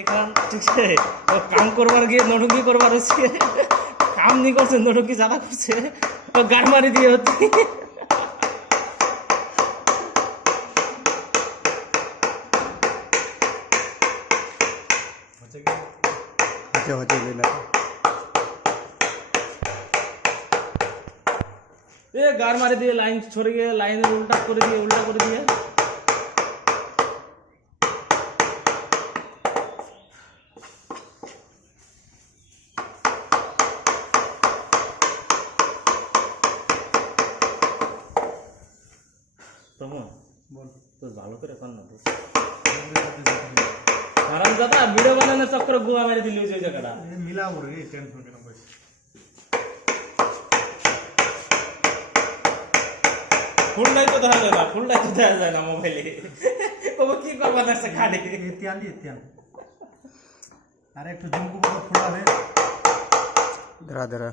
এখন ঠিক আছে ও কাম করবার গিয়ে নটুকি করবার হচ্ছে কাম নি করছে নটুকি জানা করছে ও গাড় মারি দিয়ে হচ্ছে এ গাড় মারি দিয়ে লাইন ছড়ে গিয়ে লাইনের উল্টা করে দিয়ে তমন বল তো ভালো করে পান না তো আরাম দাদা ভিডিও বানানোর চক্করে গুয়া মেরে দিলি ওই জায়গাটা মিলাবো রে টেনশন কেন কইছিস ফুলটাই তো দেখা যায় না মোবাইলে ও কি করবা না সে খাড়ি এতিয়ান আরে একটু জুমকু ফুলা রে ধরা